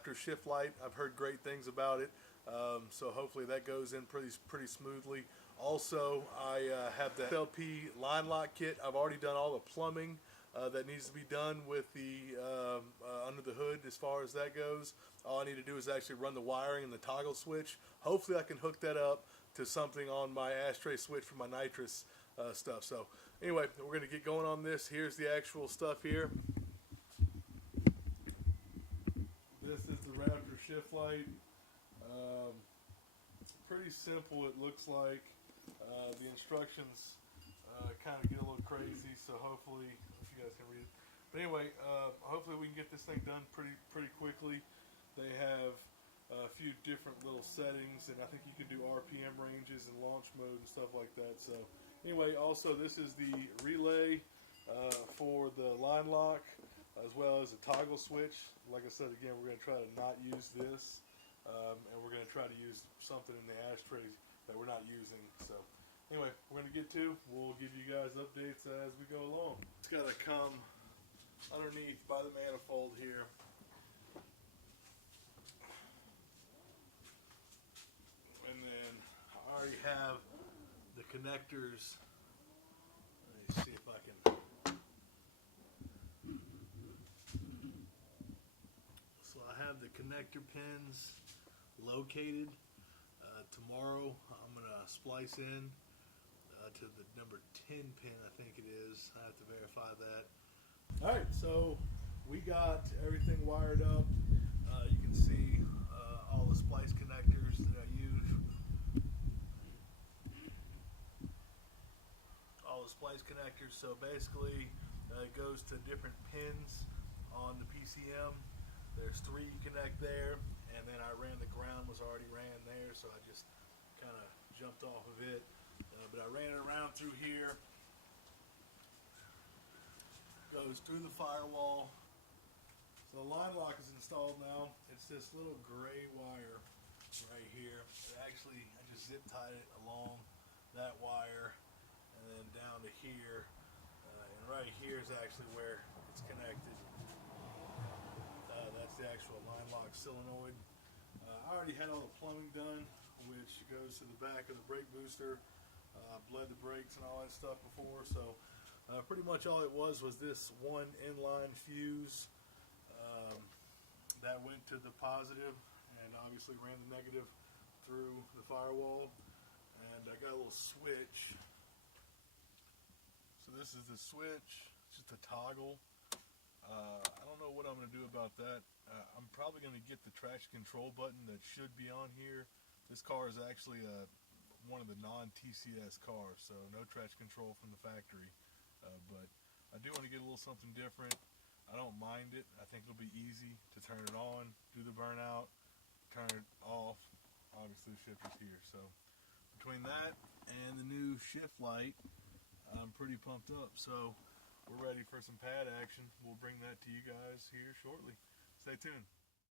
Raptor shift light. I've heard great things about it, so hopefully that goes in pretty smoothly. Also, I have the SLP Line Lock kit. I've already done all the plumbing that needs to be done with the under the hood as far as that goes. All I need to do is actually run the wiring and the toggle switch. Hopefully I can hook that up to something on my ashtray switch for my Nitrous stuff. So anyway, we're going to get going on this. Here's the actual stuff here. This is the Raptor shift light. Pretty simple, it looks like. The instructions kind of get a little crazy, so hopefully, if you guys can read it. But anyway, hopefully we can get this thing done pretty quickly. They have a few different little settings, and I think you can do RPM ranges and launch mode and stuff like that. So anyway, also this is the relay for the line lock, as well as a toggle switch. Like I said, again, we're going to try to not use this, and we're going to try to use something in the ashtray that we're not using. So anyway, we're going to get to. We'll give you guys updates as we go along. It's got to come underneath by the manifold here. And then I already have the connectors. Let me see if I can. So I have the connector pins located. Tomorrow I'm going to splice in to the number 10 pin, I think it is. I have to verify that. Alright, so we got everything wired up. You can see all the splice connectors that I use. All the splice connectors. So basically it goes to different pins on the PCM. There's 3 you connect there, and then I ran the ground was already ran there, so I just kind of jumped off of it. But I ran it around through here. Goes through the firewall. So the line lock is installed now. It's this little gray wire right here. Actually, I just zip tied it along that wire and then down to here. And right here is actually where it's connected. That's the actual line lock solenoid. I already had all the plumbing done, which goes to the back of the brake booster. Bled the brakes and all that stuff before, so pretty much all it was this one inline fuse that went to the positive and obviously ran the negative through the firewall. And I got a little switch. So this is the switch. It's just a toggle. I don't know what I'm going to do about that. I'm probably going to get the traction control button that should be on here. This car is actually one of the non-TCS cars, so no traction control from the factory. But I do want to get a little something different. I don't mind it. I think it'll be easy to turn it on, do the burnout, turn it off. Obviously the shifter's here. So between that and the new shift light, I'm pretty pumped up. So we're ready for some pad action. We'll bring that to you guys here shortly. Stay tuned.